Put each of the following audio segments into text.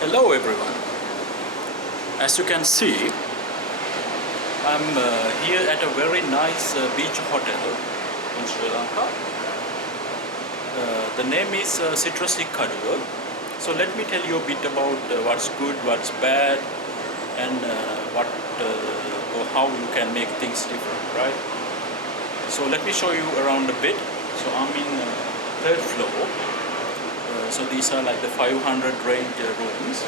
Hello everyone. As you can see, I'm here at a very nice beach hotel in Sri Lanka. The name is Sri Hikkaduwa. So let me tell you a bit about what's good, what's bad, and what or how you can make things different, right? So let me show you around a bit. So I'm in third floor. So these are like the 500 range rooms.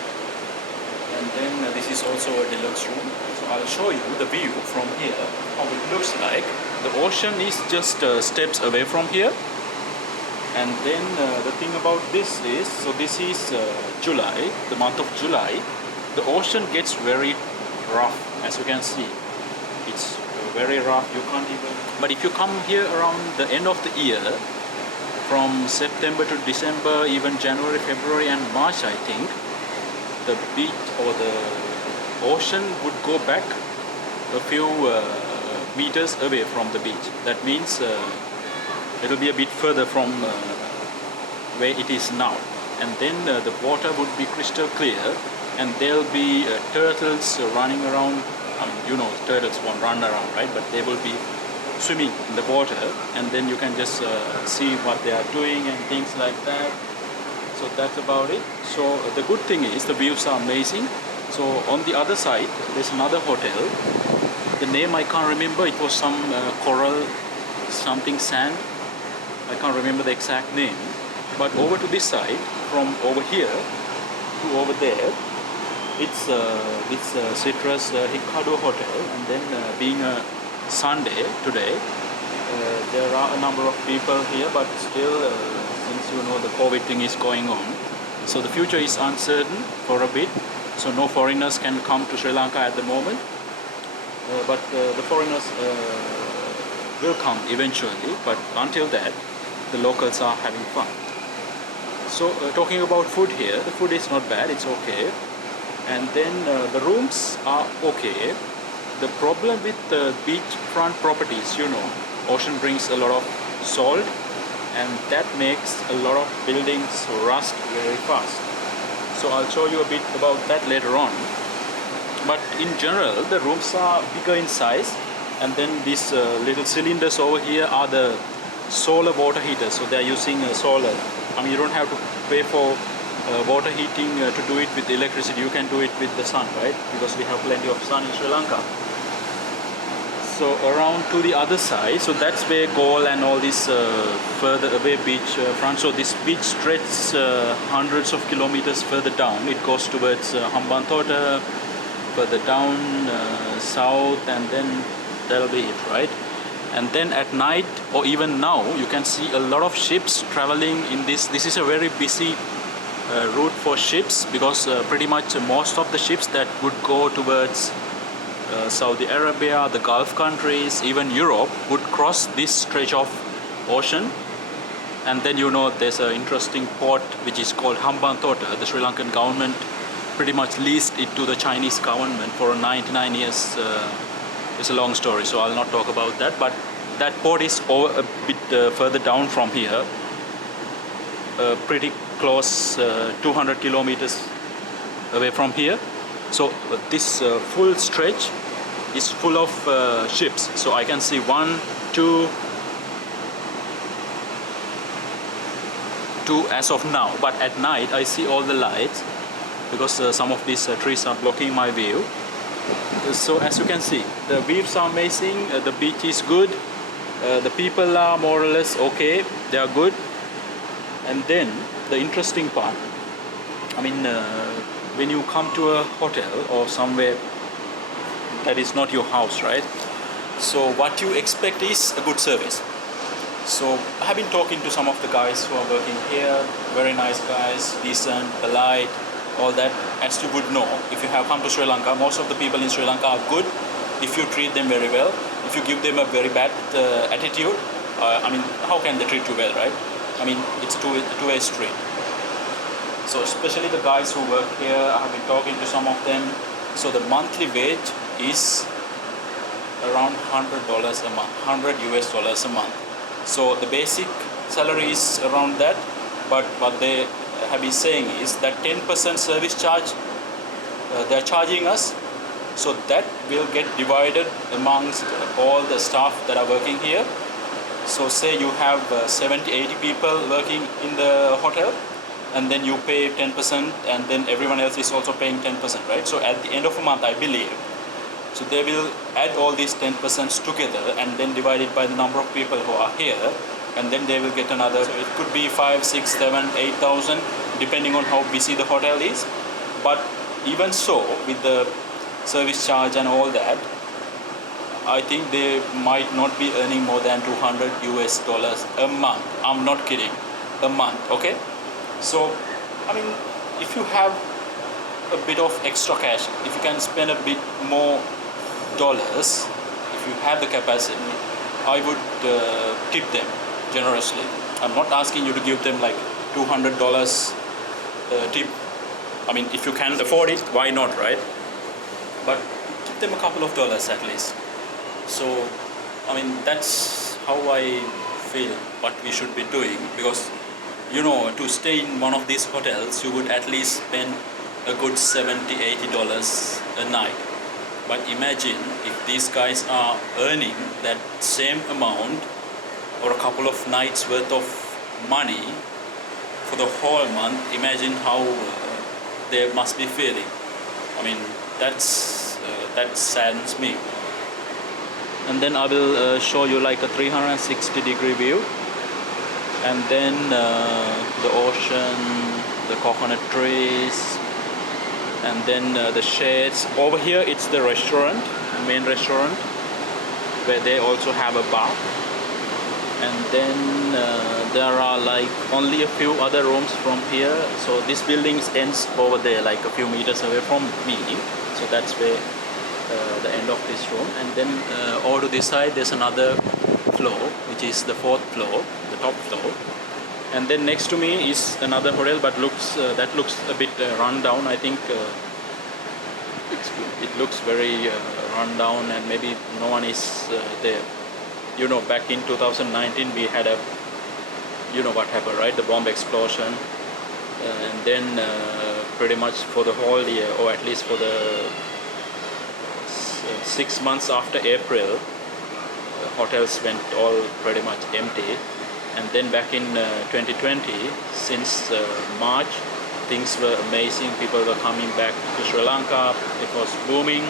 And then this is also a deluxe room. So I'll show you the view from here, how it looks like. The ocean is just steps away from here. And then the thing about this is, so this is July, the month of July. The ocean gets very rough, as you can see. It's very rough, you can't even... But if you come here around the end of the year, from September to December, even January, February and March, I think, the beach or the ocean would go back a few meters away from the beach. That means it'll be a bit further from where it is now. And then the water would be crystal clear, and there'll be turtles running around. I mean, you know, turtles won't run around, right? But they will be swimming in the water, and then you can just see what they are doing and things like that. So that's about it. So the good thing is the views are amazing. So on the other side there's another hotel. The name I can't remember. It was some coral something sand. I can't remember the exact name. But over to this side, from over here to over there, it's Sri Hikkaduwa hotel. And then being a Sunday today, there are a number of people here, but still since you know the COVID thing is going on, so the future is uncertain for a bit. So no foreigners can come to Sri Lanka at the moment, but the foreigners will come eventually. But until that, the locals are having fun. So talking about food here, the food is not bad, it's okay. And then the rooms are okay. The problem with beachfront properties, you know, ocean brings a lot of salt, and that makes a lot of buildings rust very fast. So I'll show you a bit about that later on. But in general, the rooms are bigger in size, and then these little cylinders over here are the solar water heaters. So they're using solar. I mean, you don't have to pay for water heating to do it with electricity. You can do it with the sun, right? Because we have plenty of sun in Sri Lanka. So around to the other side, so that's where Galle and all this further away beach front. So this beach stretches hundreds of kilometers further down. It goes towards Hambantota, further down south, and then that'll be it, right? And then at night, or even now, you can see a lot of ships traveling in this. This is a very busy route for ships, because pretty much most of the ships that would go towards Saudi Arabia, the Gulf countries, even Europe would cross this stretch of ocean. And then, you know, there's an interesting port which is called Hambantota. The Sri Lankan government pretty much leased it to the Chinese government for 99 years. It's a long story, so I'll not talk about that. But that port is over a bit further down from here, pretty close, 200 kilometers away from here. So this full stretch is full of ships. So I can see 1, 2 as of now. But at night I see all the lights, because some of these trees are blocking my view. So as you can see, the views are amazing, the beach is good, the people are more or less okay, they are good. And then the interesting part, I mean, when you come to a hotel or somewhere that is not your house, right? So what you expect is a good service. So I have been talking to some of the guys who are working here, very nice guys, decent, polite, all that. As you would know, if you have come to Sri Lanka, most of the people in Sri Lanka are good if you treat them very well. If you give them a very bad attitude, I mean, how can they treat you well, right? I mean, it's a two-way street. So especially the guys who work here, I have been talking to some of them. So the monthly wage is around $100 a month, $100 US a month. So the basic salary is around that, but what they have been saying is that 10% service charge they're charging us, so that will get divided amongst all the staff that are working here. So say you have 70-80 people working in the hotel, and then you pay 10%, and then everyone else is also paying 10%, right? So at the end of a month, I believe, so they will add all these 10% together and then divide it by the number of people who are here, and then they will get another. So it could be 5, 6, 7, 8,000, depending on how busy the hotel is. But even so, with the service charge and all that, I think they might not be earning more than $200 a month. I'm not kidding, a month, okay? So, I mean, if you have a bit of extra cash, if you can spend a bit more dollars, if you have the capacity, I would tip them generously. I'm not asking you to give them like $200 tip. I mean, if you can afford it, why not, right? But tip them a couple of dollars at least. So, I mean, that's how I feel what we should be doing, because, you know, to stay in one of these hotels, you would at least spend a good $70-80 a night. But imagine if these guys are earning that same amount or a couple of nights worth of money for the whole month. Imagine how they must be feeling. I mean, that saddens me. And then I will show you like a 360-degree view, and then the ocean, the coconut trees, and then the shades. Over here it's the restaurant, main restaurant, where they also have a bar. And then there are like only a few other rooms from here. So this building ends over there, like a few meters away from me. So that's where the end of this room. And then over to this side there's another floor, which is the 4th floor, the top floor. And then next to me is another hotel, but that looks a bit run down. I think it looks very run down, and maybe no one is there. You know, back in 2019 we had a, you know what happened, right? The bomb explosion. And then pretty much for the whole year, or at least for the 6 months after April, hotels went all pretty much empty. And then back in 2020, since March, things were amazing. People were coming back to Sri Lanka. It was booming.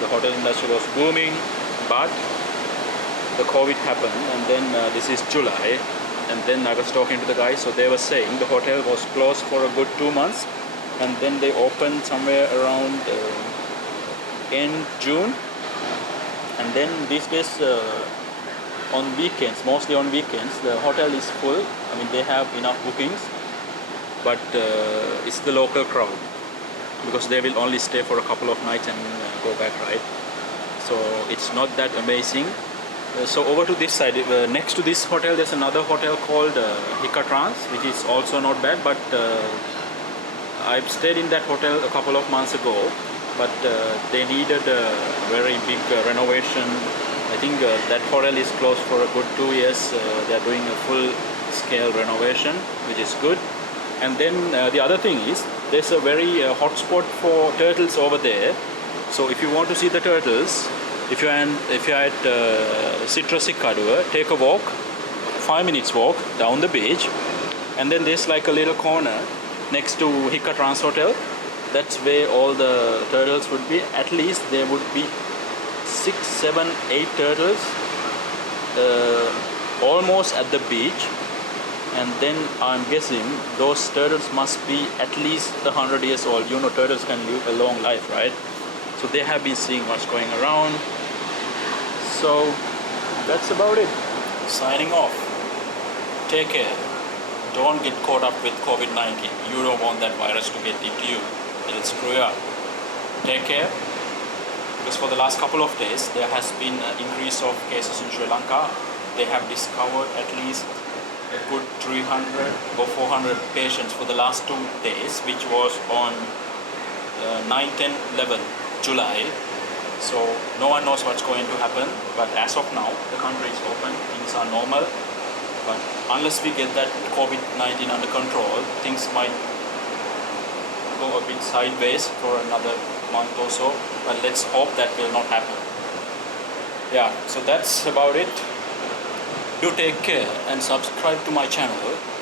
The hotel industry was booming. But the COVID happened, and then this is July. And then I was talking to the guys, so they were saying the hotel was closed for a good 2 months, and then they opened somewhere around end June. And then these days, on weekends, mostly on weekends, the hotel is full. I mean, they have enough bookings, but it's the local crowd, because they will only stay for a couple of nights and go back, right? So it's not that amazing. So over to this side, next to this hotel, there's another hotel called Hikkaduwa, which is also not bad, but I've stayed in that hotel a couple of months ago, but they needed a very big renovation. I think that hotel is closed for a good 2 years. They're doing a full-scale renovation, which is good. And then the other thing is, there's a very hot spot for turtles over there. So if you want to see the turtles, if you're at Sri Lanka Hikkaduwa, take a walk, 5 minutes walk down the beach, and then there's like a little corner next to Hikkaduwa Hotel. That's where all the turtles would be. At least there would be 6, 7, 8 turtles almost at the beach. And then I'm guessing those turtles must be at least 100 years old. You know, turtles can live a long life, right? So they have been seeing what's going around. So that's about it. Signing off. Take care. Don't get caught up with COVID-19. You don't want that virus to get into you. It'll screw you up. Take care. Because for the last couple of days, there has been an increase of cases in Sri Lanka. They have discovered at least a good 300 or 400 patients for the last 2 days, which was on 9, 10, 11 July. So no one knows what's going to happen, but as of now, the country is open, things are normal. But unless we get that COVID-19 under control, things might go a bit sideways for another month or so, but let's hope that will not happen. Yeah, so that's about it. Do take care and subscribe to my channel.